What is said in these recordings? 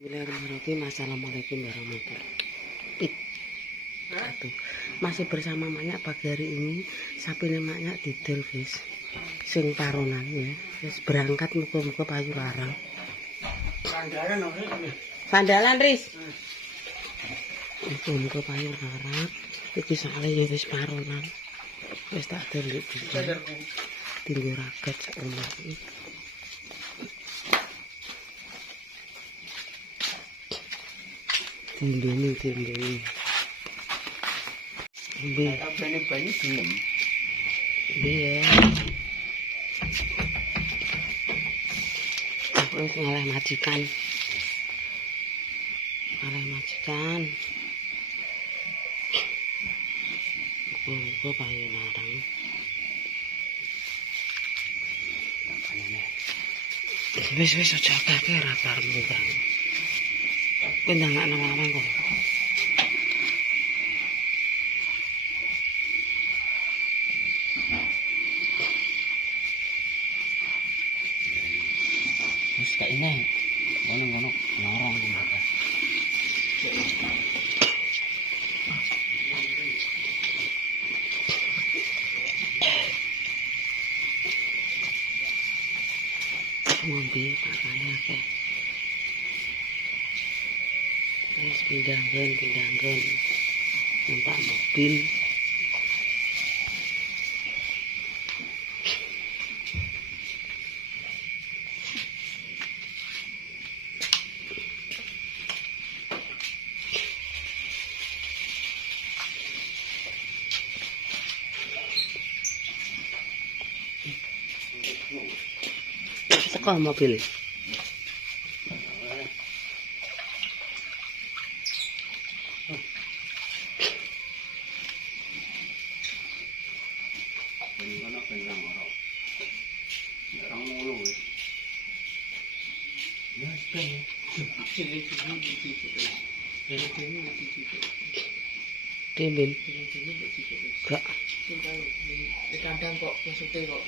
Bismillahirrahmanirrahim. Assalamualaikum warahmatullahi wabarakatuh. Masih bersama Manyak pagi hari ini. Sapi Manyak didol guys. Sing paronan ya. Terus berangkat muga-muga payu larang. Sandalan Riz. Muga-muga payu larang. Iki soalnya ya wis paronan. Wis tak delok juga. Tinggal ragat sak omah iki. Tindoni. Banyak diem. Iya. Terus ngalah majikan. Muga payu larang. Wis aja akeh ra parmu kan. Kowe ndang nang kok. Terus kayak ini, ngono norong mereka. Ngombe pakane akeh. Wis pindah-pindah numpak mobil. Teko mobil. Timbin. Gak. Kadang kok maksudnya kok.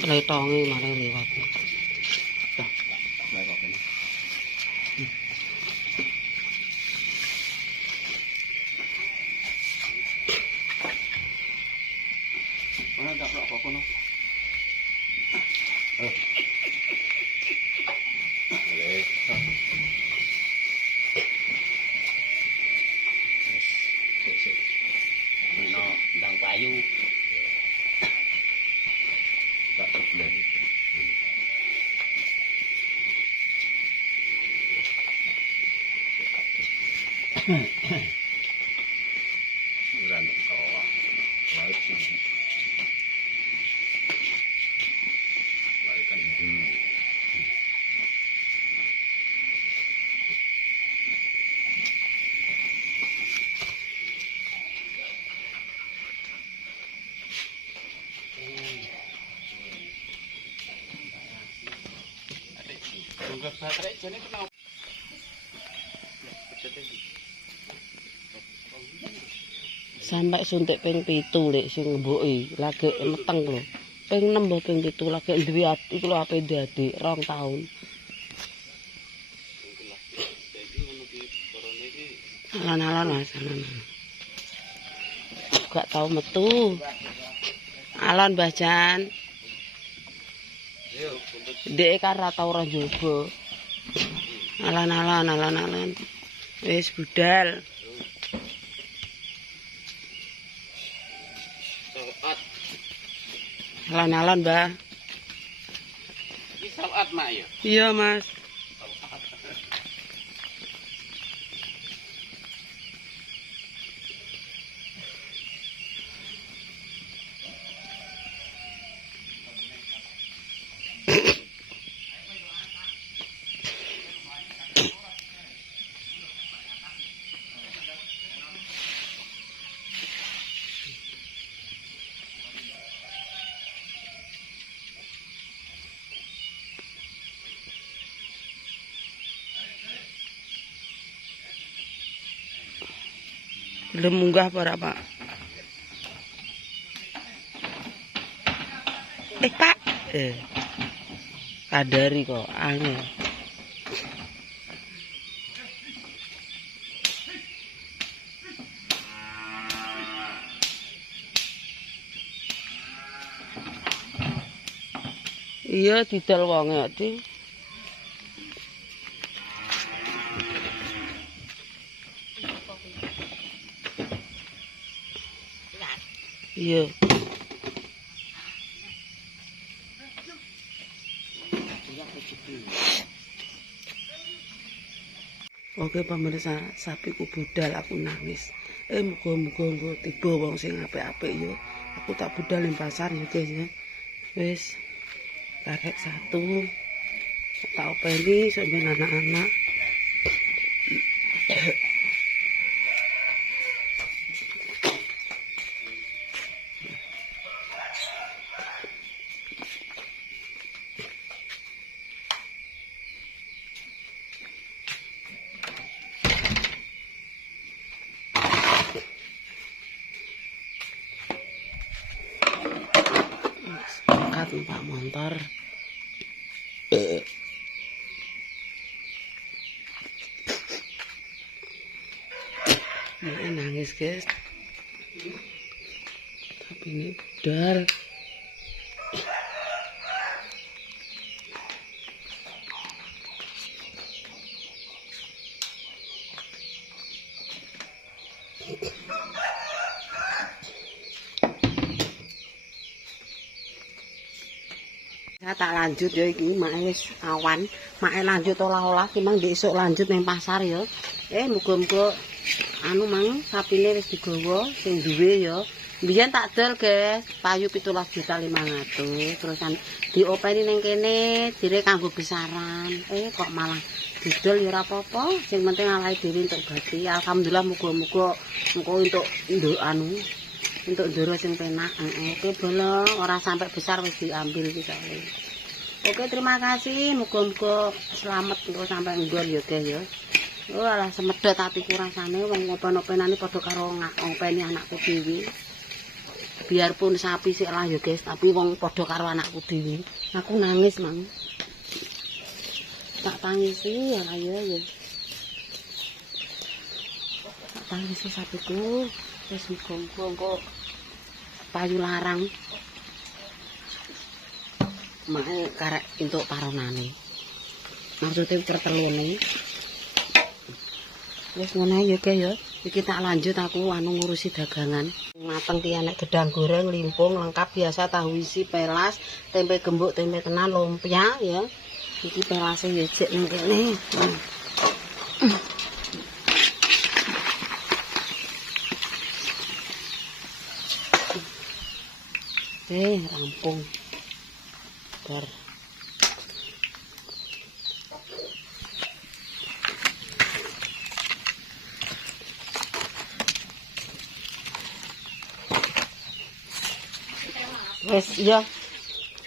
Letongi malah lewat. Mana tak apa kono? Boleh. Sik. Ono ndang payu. Tak problem. Uran kawah. Laut sih. Laikan dulu. Tunggak baterai jane kenapa? Sampai suntik ping 7 lek sing mbuki lagi meteng lho. Ping 6 ping 7 lagi duwe iku lho ape adik 2 tahun. Alan-alan Mas, alan. Gak tau metu. Alon Mbah Jan. Ndek kan ra tau ora njoba. Alan. Wis budal. Alan, Mbah. Iki salat mak ya. Iya, Mas. Gelem munggah apa ora, Pak? Pak. Kadari kok angel. Iya didal wonge kok, Di. Iya. Oke pemirsa, sapiku budal aku nangis. Muga-muga engko tiba wong sing apik-apik yo. Aku tak budal ning pasar yo, guys ya. Wis karek satu. Tak openi sampeyan anak-anak. Numpak motor. Nangis guys. Tapi ini budal. Saya tak lanjut ya iki mak wis awan, mak lanjut olah-olah ki mang esuk lanjut ning pasar ya. Muga-muga anu mang sapine wis digawa sing duwe ya. Biyen tak dol, guys, payu 17.500.000 terusan diopeni ning kene dire kanggo besaran. Kok malah didol ya ora apa-apa, sing penting awake dhewe entuk gati. Alhamdulillah muga-muga engko entuk anu untuk ndoro sing penak. Oke bolong ora sampai besar wis diambil iki soalnya. Oke terima kasih, muga-muga selamat engko sampai nggon ya guys ya. Alah semedot atiku rasane wong ngopen-openane padha karo ngopeni anakku dhewe. Biarpun sapi sik lah ya guys, tapi wong padha karo anakku dhewe. Aku nangis mang. Tak tangisi ya ayo ya. Tak tangisi sapiku. Wis muga-muga payu larang. Mae karek entuk paronane. Maksude pertelune. Wis ngono ya guys ya. Iki tak lanjut aku anu ngurusi dagangan. Mateng ki enek gedang goreng, limpung, lengkap biasa tahu isi, pelas, tempe gembuk, tempe tenan, lumpia ya. Iki pelase ya cek ning kene. Rampung. Bar. Wes iya.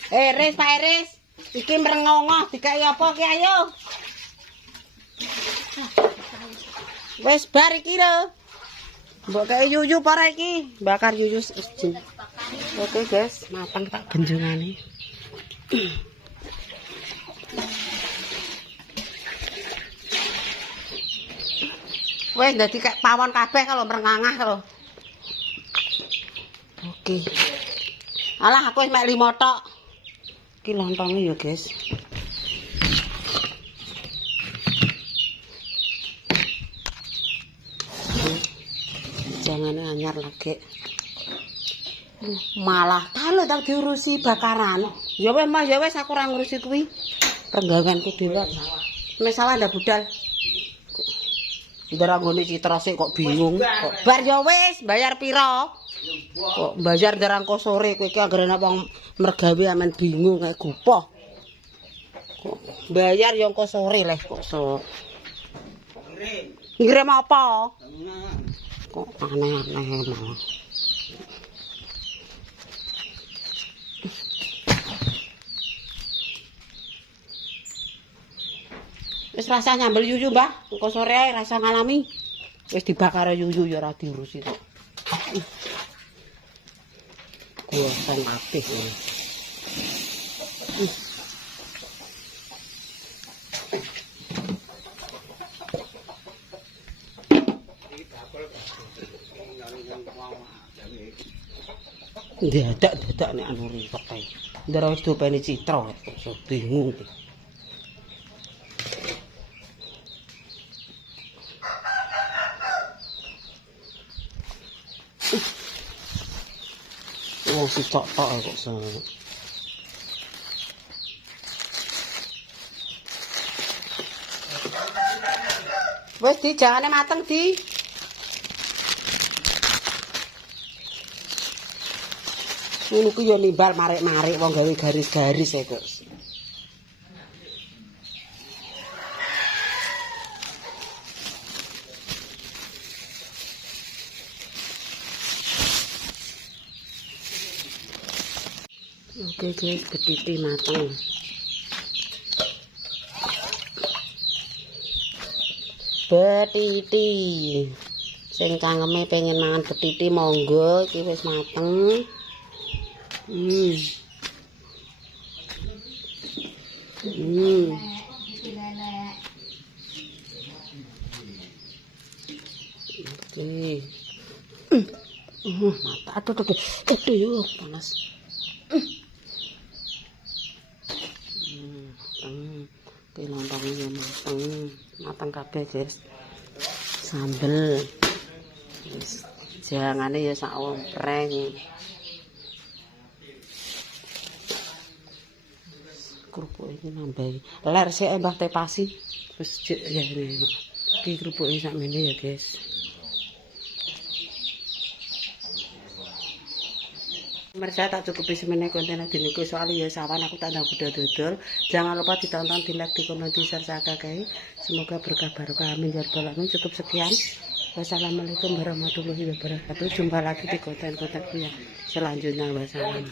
Ris, Pak Ris. Iki mrengongoh dikai apa ki ayo? Wes bar iki lho. Mbok kae yuyu para iki, bakar yuyu izin. Oke guys, matang tak genjongane. Wes dadi kayak pawon kabeh kalau merengangah kalau. Oke. Alah aku wis mek 5 tok. Iki lontonge ya, guys. Jangan anyar lagi. Malah kalau tak diurusi bakaran. Ya wes Mas, ya wes aku ora ngurusi kuwi. Penggaweanku dhewe. Masalah ndak budal. Ndara nggone Citra sik kok bingung. Kok bar ya wis, bayar piro? Kok bayar ndarangko sore kowe iki anggere wong mergawe amen bingung kayak gopoh. Kok bayar ya engko sore leh kok so. Ngirim apa? Kok aneh-aneh malah. Wis rasa nyambel yuyu, Mbah. Engko sore ae rasa ngalami. Wis dibakar yuyu ya ora diurusi kok. Kuwasan kabeh ini. Dadak nek anu ripet ae. Ndara wis dopeni citra kok bingung iki. Wong si tok-tok kok seneng. Wis di jangane mateng di. Ngono ku yo nimbal marik-marik wong gawe garis-garis e kok. Oke guys, betiti mateng. Betiti. Sing cangeme pengen mangan betiti monggo, iki wis mateng. Oke. Mata aduh yo panas. Mateng. Lontongnya mateng kabeh guys. Sambel. Jangane ya sak ompreng. Kerupuk ini nambahi ler sik Mbah Tepasi wis ya ini iki kerupuke sakmene ya guys. Pemirsa tak cukupi semene konten diniku soalnya ya sawan aku tak ndang dodol. Jangan lupa ditonton, di like, di komen, di share sakake. Semoga berkah barokah amin ya rabbal alamin. Cukup sekian. Wassalamualaikum warahmatullahi wabarakatuh. Jumpa lagi di konten-kontenku yang selanjutnya. Wassalam.